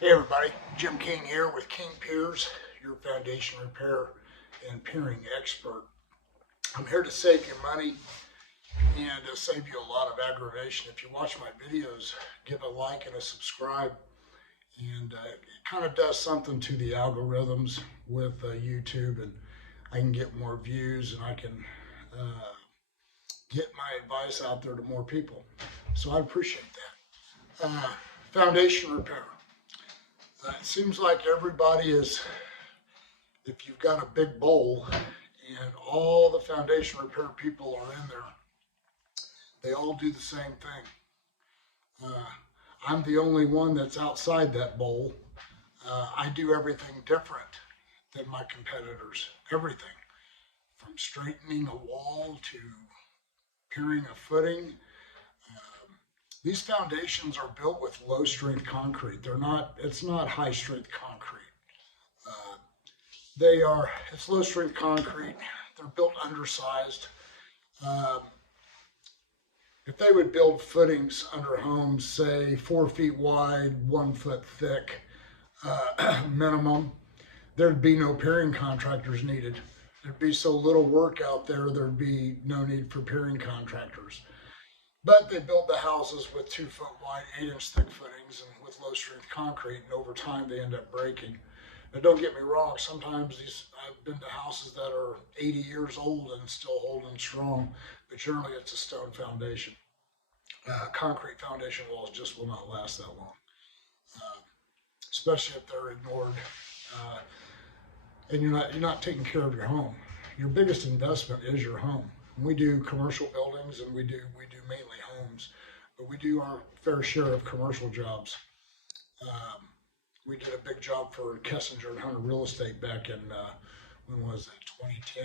Hey everybody, Jim King here with King Piers, your foundation repair and piering expert. I'm here to save you money and to save you a lot of aggravation. If you watch my videos, give a like and a subscribe, and it kind of does something to the algorithms with YouTube, and I can get more views and I can uh, get my advice out there to more people. So I appreciate that. Foundation repair. It seems like everybody is, if you've got a big bowl and all the foundation repair people are in there, they all do the same thing. Uh, I'm the only one that's outside that bowl. I do everything different than my competitors. Everything from straightening a wall to piering a footing. These foundations are built with low strength concrete. It's not high strength concrete. Uh, it's low strength concrete. They're built undersized. Um, if they would build footings under homes, say 4 feet wide, 1 foot thick, minimum, there'd be no piering contractors needed. There'd be so little work out there, there'd be no need for piering contractors. But they build the houses with 2 foot wide, 8 inch thick footings and with low strength concrete, and over time they end up breaking. Now, don't get me wrong, sometimes I've been to houses that are 80 years old and still holding strong, but generally it's a stone foundation. Concrete foundation walls just will not last that long, uh, especially if they're ignored uh, and you're not taking care of your home. Your biggest investment is your home. We do commercial buildings and we do mainly homes, but we do our fair share of commercial jobs. Um, we did a big job for Kessinger and Hunter Real Estate back in when was it 2010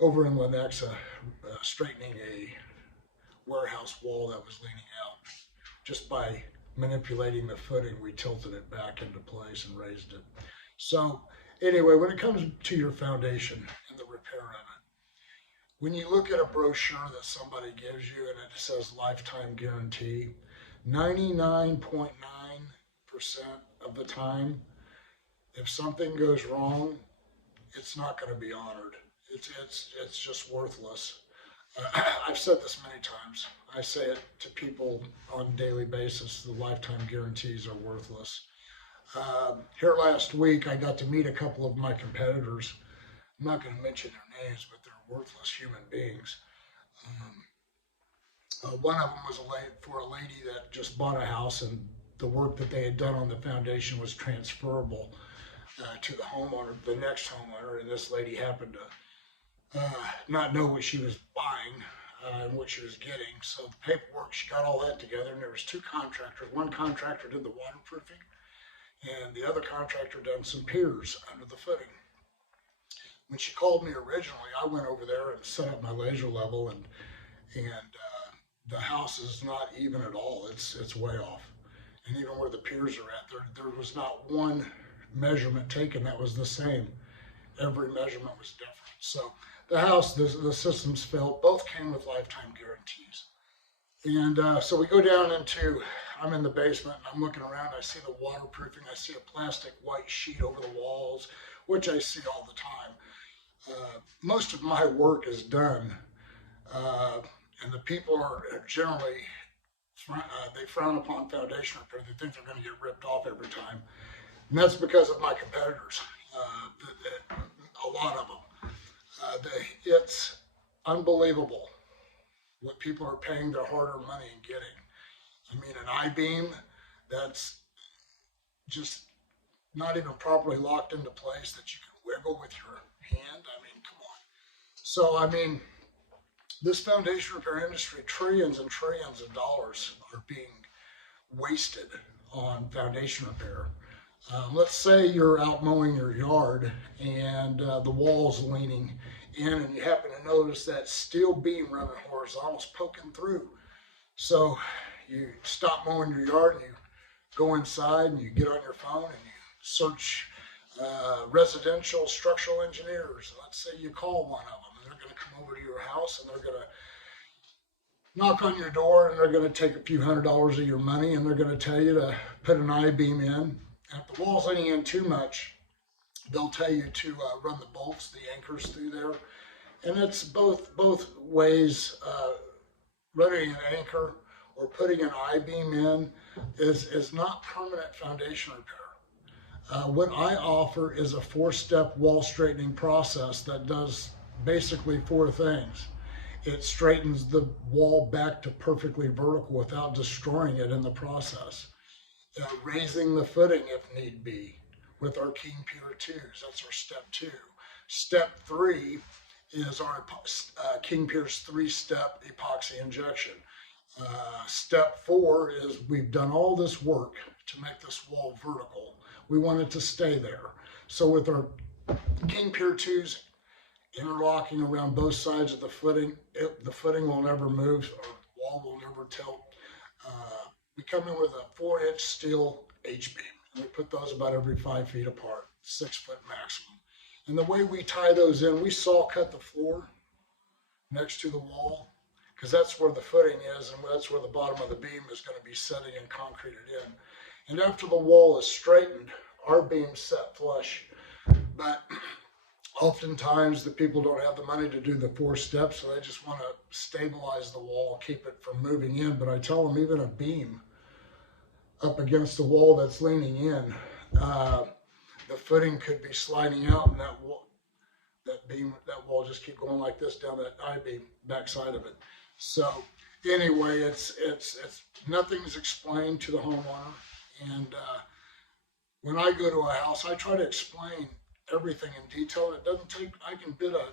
over in Lenexa, straightening a warehouse wall that was leaning out. Just by manipulating the footing, we tilted it back into place and raised it. So, anyway, when it comes to your foundation and the repair of it, when you look at a brochure that somebody gives you and it says lifetime guarantee, 99.9% of the time, if something goes wrong, it's not going to be honored. It's just worthless. I've said this many times. I say it to people on a daily basis. The lifetime guarantees are worthless. Here last week, I got to meet a couple of my competitors. I'm not going to mention their names, but they're worthless human beings. One of them was for a lady that just bought a house, and the work that they had done on the foundation was transferable to the homeowner, the next homeowner, and this lady happened to not know what she was buying and what she was getting. So the paperwork, she got all that together, and there was two contractors. One contractor did the waterproofing, and the other contractor done some piers under the footing. When she called me originally, I went over there and set up my laser level, and the house is not even at all. It's way off, and even where the piers are at, there was not one measurement taken that was the same. Every measurement was different. So the systems failed. Both came with lifetime guarantees. And so we go down into, I'm in the basement and I'm looking around. I see the waterproofing. I see a plastic white sheet over the walls, which I see all the time. Most of my work is done, uh, and the people are generally, they frown upon foundation repair. They think they're going to get ripped off every time. And that's because of my competitors, a lot of them. It's unbelievable what people are paying their hard-earned money and getting. I mean, an I-beam that's just not even properly locked into place that you can wiggle with your hand. I mean, come on. So, I mean, this foundation repair industry, trillions and trillions of dollars are being wasted on foundation repair. Let's say you're out mowing your yard and the wall's leaning in, and you happen to notice that steel beam running horizontal is poking through. So you stop mowing your yard and you go inside and you get on your phone and you search residential structural engineers. Let's say you call one of them and they're going to come over to your house and they're going to knock on your door and they're going to take a few $100s of your money and they're going to tell you to put an I-beam in. And if the wall's letting in too much, they'll tell you to run the bolts, the anchors through there. And it's both ways. Running an anchor or putting an I-beam in is not permanent foundation repair. What I offer is a 4-step wall straightening process that does basically 4 things. It straightens the wall back to perfectly vertical without destroying it in the process. Raising the footing if need be with our King Pier 2s. That's our step 2. Step 3 is our King Pier's 3-step epoxy injection. Step 4 is we've done all this work to make this wall vertical. We want it to stay there. So with our King Pier 2s interlocking around both sides of the footing, the footing will never move, or the wall will never tilt. We come in with a 4-inch steel H-beam. We put those about every 5 feet apart, 6 foot maximum. And the way we tie those in, we saw cut the floor next to the wall, because that's where the footing is and that's where the bottom of the beam is going to be setting and concreted in. And after the wall is straightened, our beams set flush. But oftentimes the people don't have the money to do the 4 steps, so they just want to stabilize the wall, keep it from moving in. But I tell them even a beam up against the wall that's leaning in, the footing could be sliding out, and that wall just keep going like this down that I-beam backside of it. So anyway, it's nothing's explained to the homeowner, and when I go to a house, I try to explain everything in detail. It doesn't take. I can bid a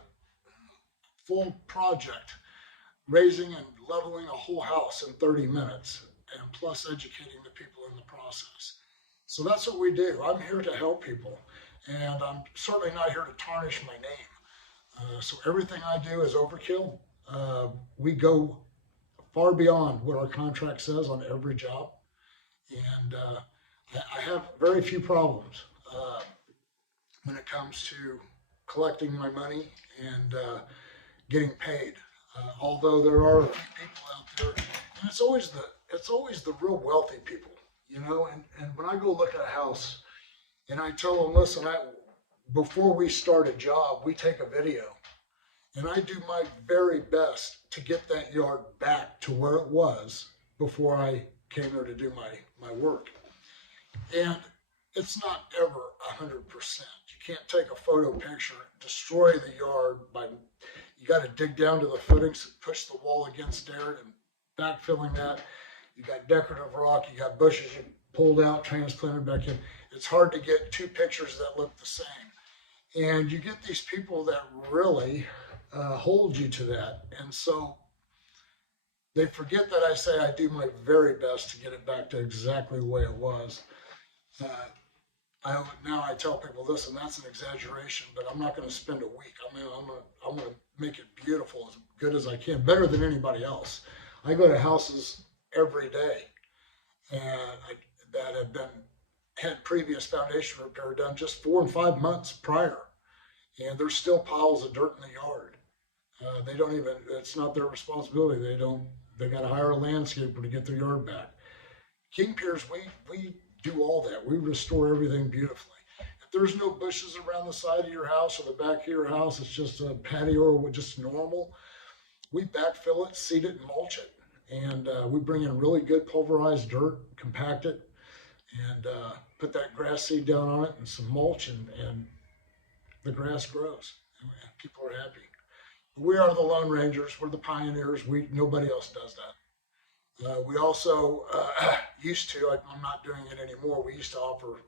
full project, raising and leveling a whole house in 30 minutes, and plus educating the people in the process. So that's what we do. I'm here to help people, and I'm certainly not here to tarnish my name. So everything I do is overkill. We go far beyond what our contract says on every job, and I have very few problems when it comes to collecting my money and getting paid. Although there are a few people out there, and it's always the real wealthy people, you know. And when I go look at a house, and I tell them, listen, before we start a job, we take a video, and I do my very best to get that yard back to where it was before I came there to do my work. And it's not ever 100%. You can't take a photo picture, destroy the yard you got to dig down to the footings, push the wall against there, and backfilling that. You got decorative rock, you got bushes you pulled out, transplanted back in. It's hard to get 2 pictures that look the same. And you get these people that really hold you to that. And so they forget that I say I do my very best to get it back to exactly the way it was. Now I tell people, listen, that's an exaggeration, but I'm not going to spend a week. I'm going to make it beautiful, as good as I can, better than anybody else. I go to houses every day that have had previous foundation repair done just 4 and 5 months prior, and there's still piles of dirt in the yard. They don't even. It's not their responsibility. They got to hire a landscaper to get their yard back. King Piers, we do all that. We restore everything beautifully. If there's no bushes around the side of your house or the back of your house, it's just a patio or just normal, we backfill it, seed it, and mulch it. And we bring in really good pulverized dirt, compact it, and put that grass seed down on it and some mulch, and the grass grows. And people are happy. We are the Lone Rangers. We're the pioneers. Nobody else does that. We also used to, I'm not doing it anymore, we used to offer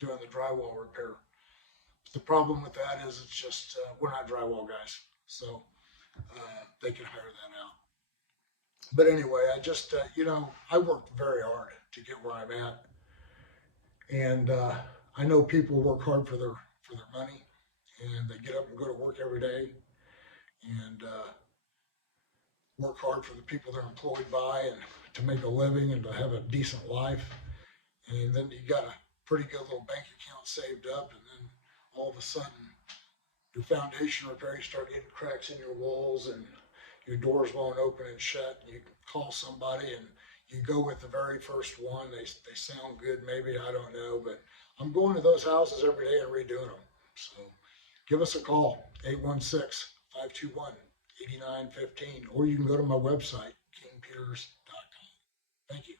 doing the drywall repair. The problem with that is it's just, we're not drywall guys, so they can hire that out. But anyway, I just, I worked very hard to get where I'm at. And I know people work hard for their money, and they get up and go to work every day, and work hard for the people they're employed by and to make a living and to have a decent life. And then you got a pretty good little bank account saved up, and then all of a sudden your foundation repair, you start getting cracks in your walls, and your doors won't open and shut. You can call somebody and you go with the very first one. They sound good, maybe, I don't know, but I'm going to those houses every day and redoing them. So give us a call, 816-521-8915, or you can go to my website, kingpiers.com. Thank you.